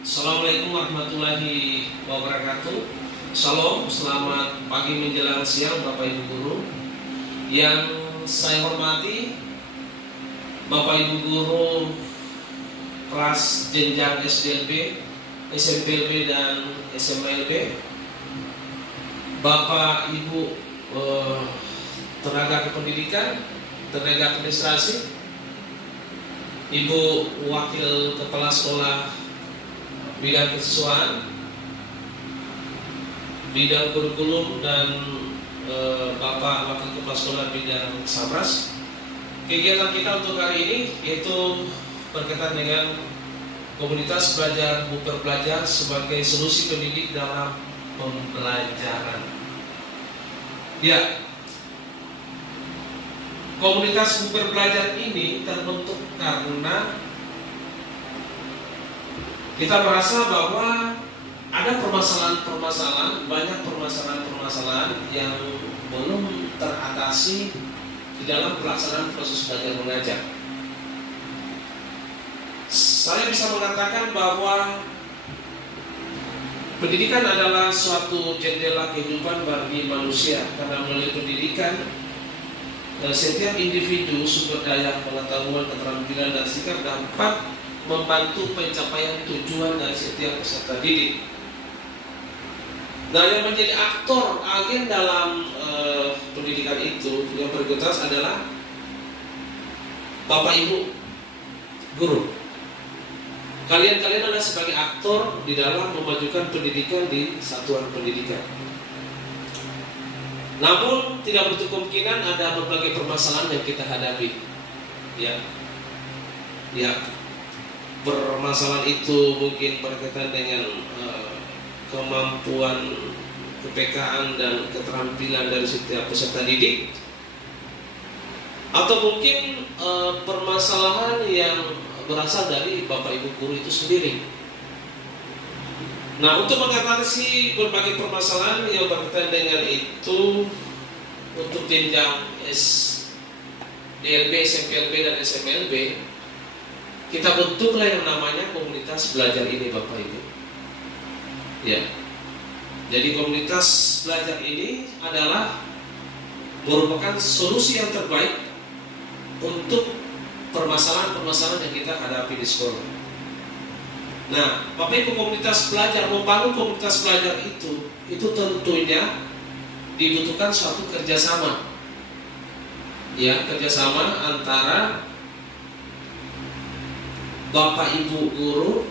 Assalamualaikum warahmatullahi wabarakatuh. Shalom, selamat pagi menjelang siang Bapak Ibu Guru. Yang saya hormati Bapak Ibu Guru kelas jenjang SDLB, SMPLB dan SMLB, Bapak Ibu tenaga kependidikan, tenaga administrasi, Ibu Wakil Kepala Sekolah bidang kesiswaan, bidang kurikulum, dan Bapak Wakil Kepala Sekolah bidang Sabras. Kegiatan kita untuk hari ini yaitu berkaitan dengan komunitas belajar buper belajar sebagai solusi pendidik dalam pembelajaran. Ya, komunitas buper belajar ini terbentuk karena kita merasa bahwa ada permasalahan-permasalahan, banyak permasalahan-permasalahan yang belum teratasi di dalam pelaksanaan proses belajar mengajar. Saya bisa mengatakan bahwa pendidikan adalah suatu jendela kehidupan bagi manusia, karena melalui pendidikan setiap individu sumber daya pengetahuan, keterampilan, dan sikap dapat membantu pencapaian tujuan dari setiap peserta didik. Nah, yang menjadi aktor agen dalam pendidikan itu yang prioritas adalah Bapak Ibu Guru. Kalian adalah sebagai aktor di dalam memajukan pendidikan di satuan pendidikan. Namun tidak menutup kemungkinan ada berbagai permasalahan yang kita hadapi. Ya. Permasalahan itu mungkin berkaitan dengan kemampuan, kepekaan, dan keterampilan dari setiap peserta didik, atau mungkin permasalahan yang berasal dari Bapak Ibu Guru itu sendiri. Nah, untuk mengatasi berbagai permasalahan yang berkaitan dengan itu, untuk jenjang SDLB, SMPLB, dan SMLB, kita bentuklah yang namanya komunitas belajar ini, Bapak Ibu. Ya. Jadi komunitas belajar ini adalah merupakan solusi yang terbaik untuk permasalahan-permasalahan yang kita hadapi di sekolah. Nah, Bapak Ibu, komunitas belajar, membangun komunitas belajar itu tentunya dibutuhkan suatu kerjasama. Ya, kerjasama antara Bapak Ibu Guru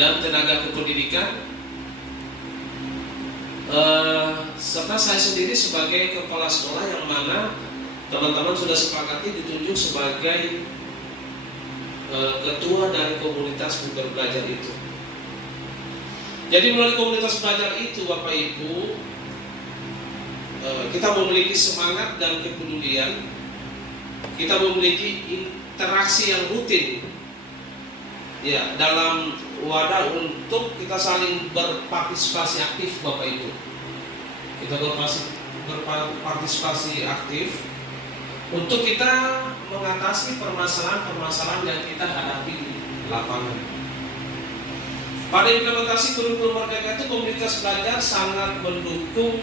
dan tenaga kependidikan, serta saya sendiri sebagai kepala sekolah, yang mana teman-teman sudah sepakati ditunjuk sebagai ketua dari komunitas buper belajar itu. Jadi melalui komunitas belajar itu, Bapak Ibu, kita memiliki semangat dan kepedulian, kita memiliki interaksi yang rutin, ya, dalam wadah untuk kita saling berpartisipasi aktif, Bapak Ibu. Kita berpartisipasi aktif untuk kita mengatasi permasalahan-permasalahan yang kita hadapi di lapangan. Pada implementasi kurikulum Merdeka itu, komunitas belajar sangat mendukung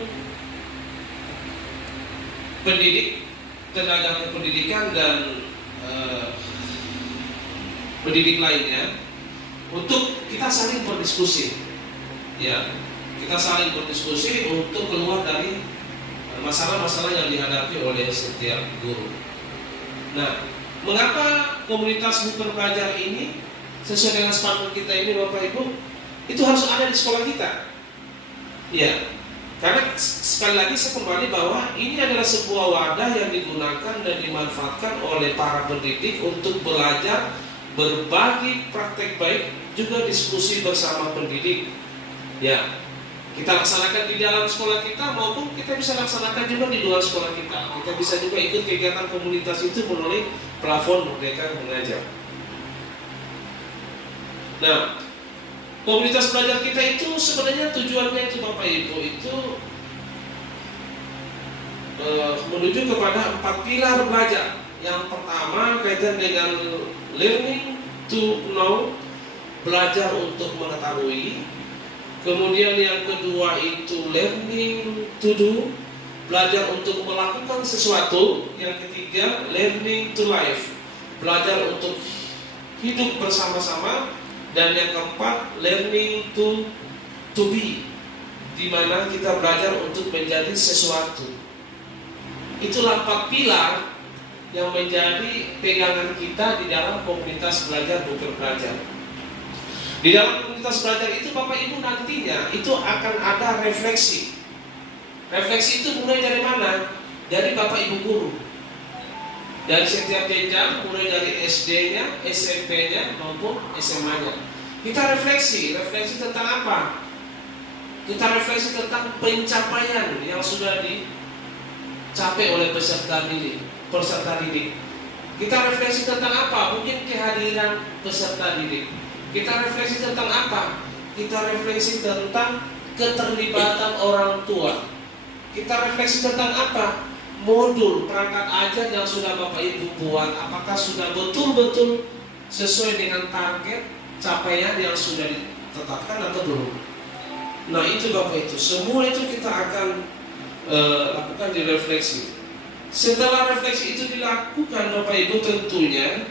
pendidik, tenaga kependidikan, dan pendidik lainnya untuk kita saling berdiskusi. Ya, kita saling berdiskusi untuk keluar dari masalah-masalah yang dihadapi oleh setiap guru. Nah, mengapa komunitas buper belajar ini sesuai dengan spanduk kita ini, Bapak Ibu, itu harus ada di sekolah kita? Ya, karena sekali lagi saya kembali bahwa ini adalah sebuah wadah yang digunakan dan dimanfaatkan oleh para pendidik untuk belajar, berbagi praktek baik, juga diskusi bersama pendidik. Ya, kita laksanakan di dalam sekolah kita, maupun kita bisa laksanakan juga di luar sekolah kita. Kita bisa juga ikut kegiatan komunitas itu melalui plafon Merdeka Mengajar. Nah, komunitas belajar kita itu sebenarnya tujuannya itu, Bapak Ibu, itu menuju kepada 4 pilar belajar. Yang pertama kaitan dengan learning to know, belajar untuk mengetahui. Kemudian yang kedua itu learning to do, belajar untuk melakukan sesuatu. Yang ketiga learning to live, belajar untuk hidup bersama-sama. Dan yang keempat learning to be, di mana kita belajar untuk menjadi sesuatu. Itulah 4 pilar yang menjadi pegangan kita di dalam komunitas belajar bukan belajar. Di dalam komunitas belajar itu Bapak Ibu nantinya itu akan ada refleksi. Refleksi itu mulai dari mana? Dari Bapak Ibu guru. Dari setiap jenjang, mulai dari SD-nya, SMP-nya maupun SMA-nya. Kita refleksi tentang apa? Kita refleksi tentang pencapaian yang sudah dicapai oleh peserta didik. Kita refleksi tentang apa? Mungkin kehadiran peserta didik. Kita refleksi tentang apa? Kita refleksi tentang keterlibatan orang tua. Kita refleksi tentang apa? Modul perangkat ajar yang sudah Bapak Ibu buat, apakah sudah betul-betul sesuai dengan target capaian yang sudah ditetapkan atau belum? Nah itu Bapak Ibu, semua itu kita akan lakukan di refleksi. Setelah refleksi itu dilakukan Bapak Ibu, tentunya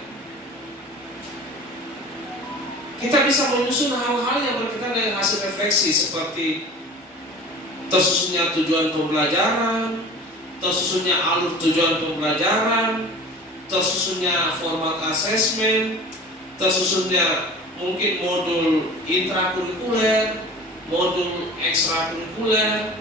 kita bisa menyusun hal-hal yang berkaitan dengan hasil refleksi, seperti tersusunnya tujuan pembelajaran, tersusunnya alur tujuan pembelajaran, tersusunnya format asesmen, tersusunnya mungkin modul intrakurikuler, modul ekstrakurikuler,